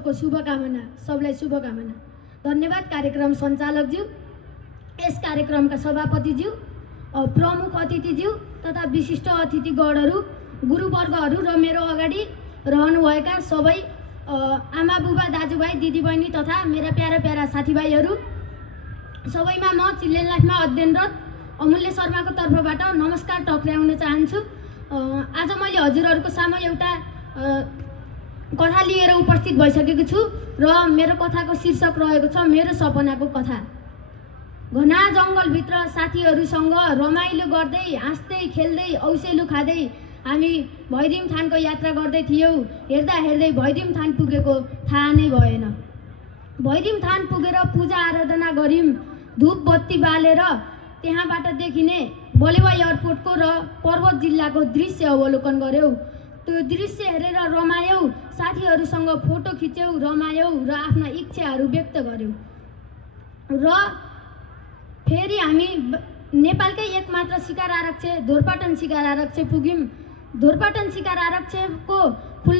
को शुभकामना, सबलाई शुभकामना। धन्यवाद कार्यक्रम सञ्चालकज्यू, यस कार्यक्रमका सभापतिज्यू, प्रमुख अतिथिज्यू तथा विशिष्ट अतिथिगणहरू, गुरुवर्गहरू र मेरो अगाडि रहनुभएका सबै आमा बुबा दाजुभाइ दिदीबहिनी तथा मेरा प्यारा प्यारा साथीभाइहरू सबैमा म चिल्ड्रेन लाइफमा अध्ययनरत अमूल्य शर्माको तर्फबाट नमस्कार टक्र्याउन चाहन्छु। आज मैले हजुरहरूको सामु एउटा कथा लिएर उपस्थित भइसकेको छु र मेरो कथाको शीर्षक रहेको छ मेरो सपनाको कथा। घना जङ्गलभित्र साथीहरूसँग रमाइलो गर्दै हाँस्दै खेल्दै औसेलु खाँदै हामी भैरम थानको यात्रा गर्दै थियौँ। हेर्दा हेर्दै भैरम थान पुगेको थाहा नै भएन। भैरम थान पुगेर पूजा आराधना गऱ्यौँ, धूप बत्ती बालेर त्यहाँबाट देखिने बलेवा एयरपोर्टको र पर्वत जिल्लाको दृश्य अवलोकन गऱ्यौँ। त्यो दृश्य हेरेर रमायौँ, साथीहरूसँग फोटो खिच्यौँ, रमायौँ र आफ्ना इच्छाहरू व्यक्त गऱ्यौँ। र फेरि हामी नेपालकै एकमात्र शिकार आरक्ष धोरपाटन शिकार आरक्ष पुग्यौँ। धोरपाटन शिकार आरक्षको खुल्ला